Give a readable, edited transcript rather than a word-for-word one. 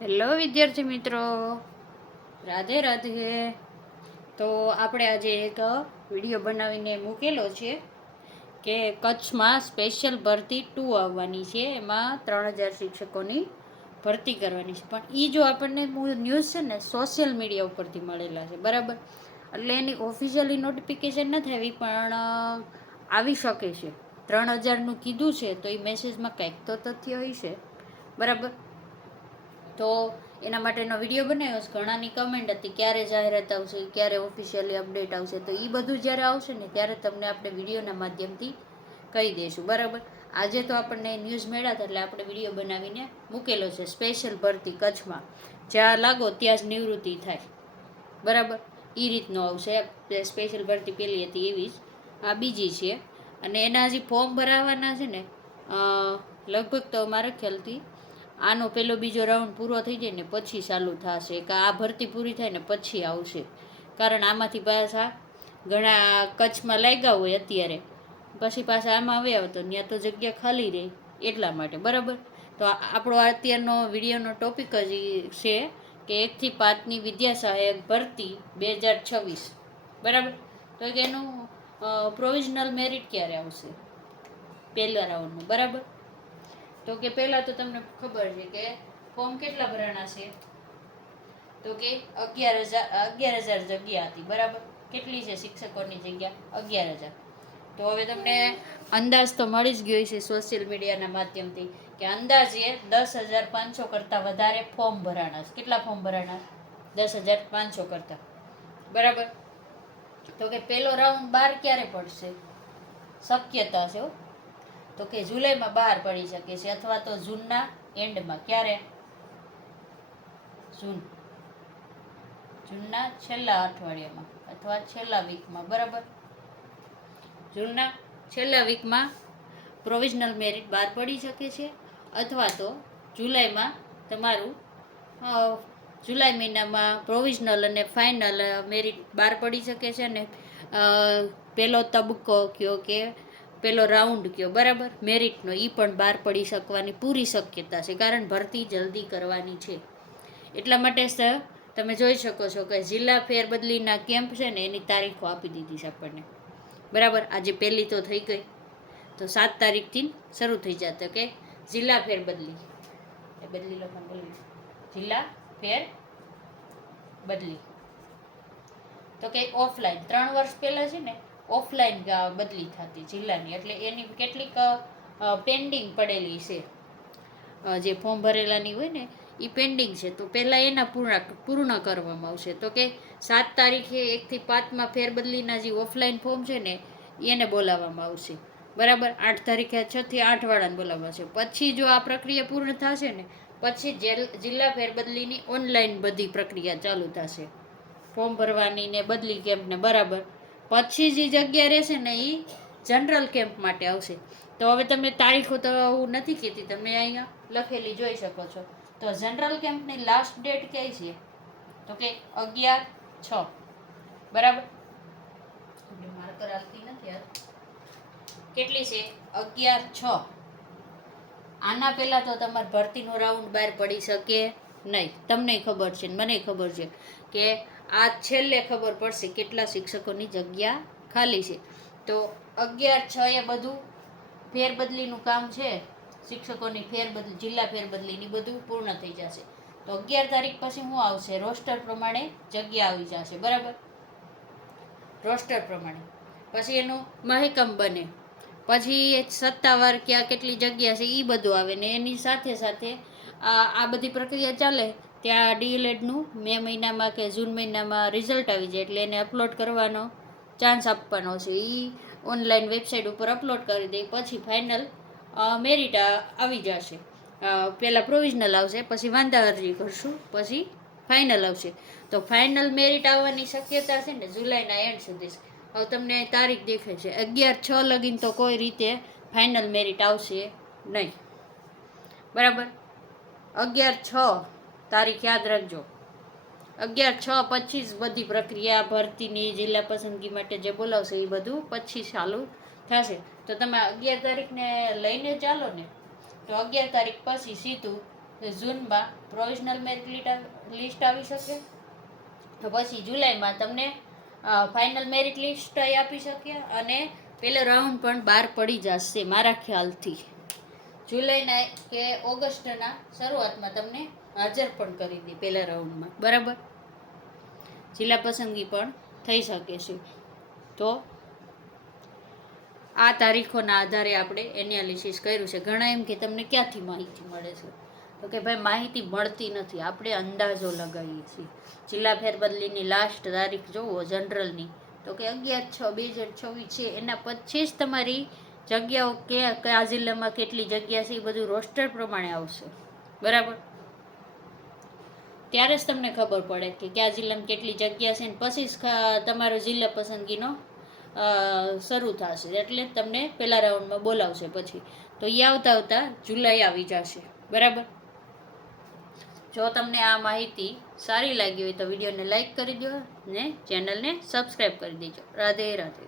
Hello વિદ્યાર્થી મિત્રો, રાધે રાધે. તો આપણે આજે એક વિડીયો બનાવીને મૂકેલો છે કે કચ્છમાં સ્પેશિયલ ભરતી 2 આવવાની છે. એમાં 3000 શિક્ષકોની ભરતી કરવાની છે. પણ એ જો આપણને ન્યૂઝ છે ને સોશિયલ મીડિયા ઉપરથી મળેલા છે, બરાબર. એટલે એની ઓફિશિયલી નોટિફિકેશન નથી આવી, પણ આવી શકે છે. 3000નું કીધું છે, તો એ મેસેજમાં કંઈક તો તથ્ય હોય છે, બરાબર. તો એના માટેનો વિડીયો બનાવ્યો છે. ઘણાની કમેન્ટ હતી ક્યારે જાહેરાત આવશે, ક્યારે ઓફિશિયલી અપડેટ આવશે. તો એ બધું જ્યારે આવશે ને ત્યારે તમને આપણે વિડીયોના માધ્યમથી કહી દઈશું, બરાબર. આજે તો આપણને ન્યૂઝ મળ્યા હતા એટલે આપણે વિડીયો બનાવીને મૂકેલો છે. સ્પેશિયલ ભરતી કચ્છમાં, જ્યાં લાગો ત્યાં જ નિવૃત્તિ થાય, બરાબર. એ રીતનું આવશે. સ્પેશિયલ ભરતી પેલી હતી એવી જ આ બીજી છે. અને એના હજી ફોર્મ ભરાવાના છે ને, લગભગ તો મારા ખ્યાલથી આનો પેલો બીજો રાઉન્ડ પૂરો થઈ જાય ને પછી ચાલુ થશે, કે આ ભરતી પૂરી થાય ને પછી આવશે. કારણ આમાંથી પાછા ઘણા કચ્છમાં લાગ્યા હોય અત્યારે, પછી પાછા આમાં આવ્યા તો ત્યાં તો જગ્યા ખાલી રહે, એટલા માટે, બરાબર. તો આપણો અત્યારનો વિડીયોનો ટોપિક જ છે કે 1 થી 5ની વિદ્યા સહાયક ભરતી 2026, બરાબર. તો કે એનું પ્રોવિઝનલ મેરિટ ક્યારે આવશે, પહેલા રાઉન્ડનું, બરાબર. તો કે પહેલાં તો તમને ખબર છે કે ફોર્મ કેટલા ભરાણા છે, તો કે 11,000 જગ્યા હતી, બરાબર. કેટલી છે શિક્ષકોની જગ્યા? 11,000. તો હવે તમને અંદાજ તો મળી જ ગયો છે સોશિયલ મીડિયાના માધ્યમથી કે અંદાજે 10,500 કરતાં વધારે ફોર્મ ભરાણા છે. કેટલા ફોર્મ ભરાણા? 10,500 કરતાં, બરાબર. તો કે પહેલો રાઉન્ડ બહાર ક્યારે પડશે? શક્યતા છે, તો કે જુલાઈમાં બહાર પડી શકે છે, અથવા તો જૂનના એન્ડમાં. ક્યારે? જૂનના છેલ્લા અઠવાડિયામાં અથવા છેલ્લા વીકમાં, બરાબર. જૂનના છેલ્લા વીકમાં પ્રોવિઝનલ મેરિટ બહાર પડી શકે છે, અથવા તો જુલાઈમાં તમારું જુલાઈ મહિનામાં પ્રોવિઝનલ અને ફાઇનલ મેરિટ બહાર પડી શકે છે. અને પહેલો તબક્કો કયો કે પહેલો રાઉન્ડ કયો, બરાબર, મેરિટનો, એ પણ બહાર પડી શકવાની પૂરી શક્યતા છે. કારણ ભરતી જલ્દી કરવાની છે, એટલા માટે તમે જોઈ શકો છો કે જિલ્લા ફેરબદલીના કેમ્પ છે ને એની તારીખો આપી દીધી છે આપણને, બરાબર. આજે પહેલી તો થઈ ગઈ, તો 7 તારીખથી શરૂ થઈ જશે કે જિલ્લા ફેરબદલી, બદલી લખવાનું, જિલ્લા ફેર બદલી. તો કે ઓફલાઈન 3 વર્ષ પહેલાં છે ને ઓફલાઈન બદલી થતી જિલ્લાની, એટલે એની કેટલીક પેન્ડિંગ પડેલી છે. જે ફોર્મ ભરેલાની હોય ને એ પેન્ડિંગ છે, તો પહેલાં એના પૂર્ણ કરવામાં આવશે. તો કે 7 તારીખે 1 થી 5માં ફેરબદલીના જે ઓફલાઈન ફોર્મ છે ને એને બોલાવવામાં આવશે, બરાબર. 8 તારીખે 6 થી 8 વાળાને બોલાવવામાં આવશે. પછી જો આ પ્રક્રિયા પૂર્ણ થશે ને પછી જિલ્લા ફેરબદલીની ઓનલાઈન બધી પ્રક્રિયા ચાલુ થશે, ફોર્મ ભરવાની ને બદલી કેમ્પને, બરાબર. પછી જે જગ્યા રહેશે ને એ જનરલ કેમ્પ માટે આવશે. તો હવે તમે તારીખો તો હું નથી કહેતી, તમે અહીંયા લખેલી જોઈ શકો છો. તો જનરલ કેમ્પની લાસ્ટ ડેટ કઈ છે, તો કે 11/6, બરાબર. માર્કર આવતી નથી યાર, કેટલી છે? 11/6. આના પહેલાં તો તમારે ભરતીનો રાઉન્ડ બહાર પડી શકે નહીં. તમને ખબર છે, મને ખબર છે કે આ છેલ્લે ખબર પડશે કેટલા શિક્ષકોની જગ્યા ખાલી છે. તો 11/6 એ બધું ફેરબદલીનું કામ છે, શિક્ષકોની ફેરબદલી, જિલ્લા ફેરબદલીની બધું પૂર્ણ થઈ જશે. તો 11 તારીખ પછી શું આવશે? રોસ્ટર પ્રમાણે જગ્યા આવી જશે, બરાબર. રોસ્ટર પ્રમાણે પછી એનું મહેકમ બને, પછી સત્તાવાર ક્યાં કેટલી જગ્યા છે એ બધું આવે ને એની સાથે સાથે આ બધી પ્રક્રિયા ચાલે ત્યાં ડીએલએડનું મે મહિનામાં કે જૂન મહિનામાં રિઝલ્ટ આવી જાય એટલે એને અપલોડ કરવાનો ચાન્સ આપવાનો છે. એ ઓનલાઈન વેબસાઇટ ઉપર અપલોડ કરી દે પછી ફાઇનલ મેરિટ આવી જશે. પહેલાં પ્રોવિઝનલ આવશે, પછી વાંધા અરજી કરશું, પછી ફાઇનલ આવશે. તો ફાઇનલ મેરિટ આવવાની શક્યતા છે ને જુલાઈના એન્ડ સુધી. હવે તમને તારીખ દેખાય છે 11/6 લગીન તો કોઈ રીતે ફાઇનલ મેરિટ આવશે નહીં, બરાબર. 11/6 તારીખ યાદ રાખજો. 11/6 પછી જ બધી પ્રક્રિયા ભરતીની જિલ્લા પસંદગી માટે જે બોલાવશે એ બધું પછી ચાલુ થશે. તો તમે 11 તારીખને લઈને ચાલો ને તો 11 તારીખ પછી સીધું જૂનમાં પ્રોવિઝનલ મેરિટ લિસ્ટ આવી શકે, તો પછી જુલાઈમાં તમને ફાઇનલ મેરિટ લિસ્ટ આપી શકે, અને પેલો રાઉન્ડ પણ બહાર પડી જશે મારા ખ્યાલથી. જુલાઈના કે ઓગસ્ટના શરૂઆતમાં તમને હાજર પણ કરી દે પહેલા રાઉન્ડમાં, બરાબર. જિલ્લા પસંદગી પણ થઈ શકે છે. તો આ તારીખોના આધારે આપણે એનાલિસિસ કર્યું છે. ઘણા એમ કે તમને ક્યાંથી માહિતી મળે છે, તો કે ભાઈ માહિતી મળતી નથી, આપણે અંદાજો લગાવીએ છીએ. જિલ્લા ફેરબદલીની લાસ્ટ તારીખ જોવો જનરલની, તો કે 11/6/2026 છે. એના પછી જ તમારી જગ્યાઓ કયા જિલ્લામાં કેટલી જગ્યા છે એ બધું રોસ્ટર પ્રમાણે આવશે, બરાબર. ત્યારે જ તમને ખબર પડે કે કયા જિલ્લામાં કેટલી જગ્યા છે, ને પછી જ તમારો જિલ્લા પસંદગીનો શરૂ થશે. એટલે તમને પહેલા રાઉન્ડમાં બોલાવશે પછી, તો એ આવતા જુલાઈ આવી જશે, બરાબર. જો તમને આ માહિતી સારી લાગી હોય તો વિડીયોને લાઈક કરી દો ને ચેનલને સબસ્ક્રાઈબ કરી દેજો. રાધે રાધે.